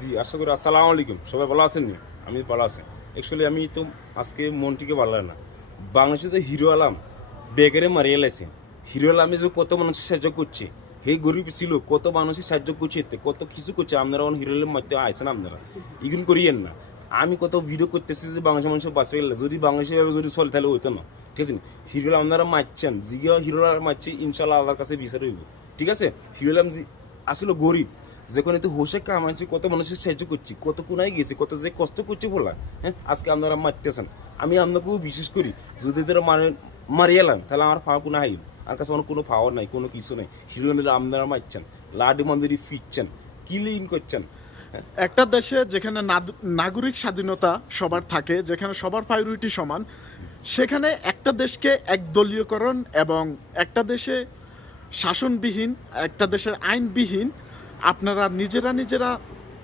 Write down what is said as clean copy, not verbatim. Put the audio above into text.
জি, আশা করি আসসালামু আলাইকুম। সবাই ভালো আছেন নি? আমি ভালো আছি। অ্যাকচুয়ালি আমি তো আজকে মনটিকে ভালো লাগে না। বাংলাদেশে তো হিরো আলম বেকারে মারিয়ে লাইছে। হিরো আলমে যে কত মানুষের সাহায্য করছে, হে গরিব ছিল কত মানুষের সাহায্য করছে, এতে কত কিছু করছে। আপনারা এখন হিরো আলম মারতে আইসেন আপনারা। ইগুন করিয়েন না। আমি কত ভিডিও করতেছি যে বাংলাদেশের মানুষ বাঁচবে গেলে যদি বাংলাদেশের ভাবে যদি চলে তাহলে হইতো না। ঠিক আছে? হিরো আলম আপনারা মারছেন, জিগা হিরো আলম মারছে ইনশাল্লাহ আল্লাহর কাছে বিচার হইব। ঠিক আছে? হিরো আলম আসলে গরিব যেখানে তো হোসে কামাইছি কত মানুষের সাহায্য করছি কত কোনায় গেছি কত যে কষ্ট করছে বলা হ্যাঁ আজকে আপনারা মারতেছেন আমি আপনাকেও বিশেষ করি যদি এদের মারিয়ে এলাম তাহলে আমার পাওয়া কোনো হাইল আর কাছে আমার কোনো পাওয়ার নাই কোনো কিছু নেই হিরো আপনারা মারছেন লাডি মন্দিরে ফিরছেন কিলিং করছেন। একটা দেশে যেখানে নাগরিক স্বাধীনতা সবার থাকে, যেখানে সবার প্রায়োরিটি সমান, সেখানে একটা দেশকে একদলীয়করণ এবং একটা দেশে শাসনবিহীন, একটা দেশের আইনবিহীন, আপনারা নিজেরা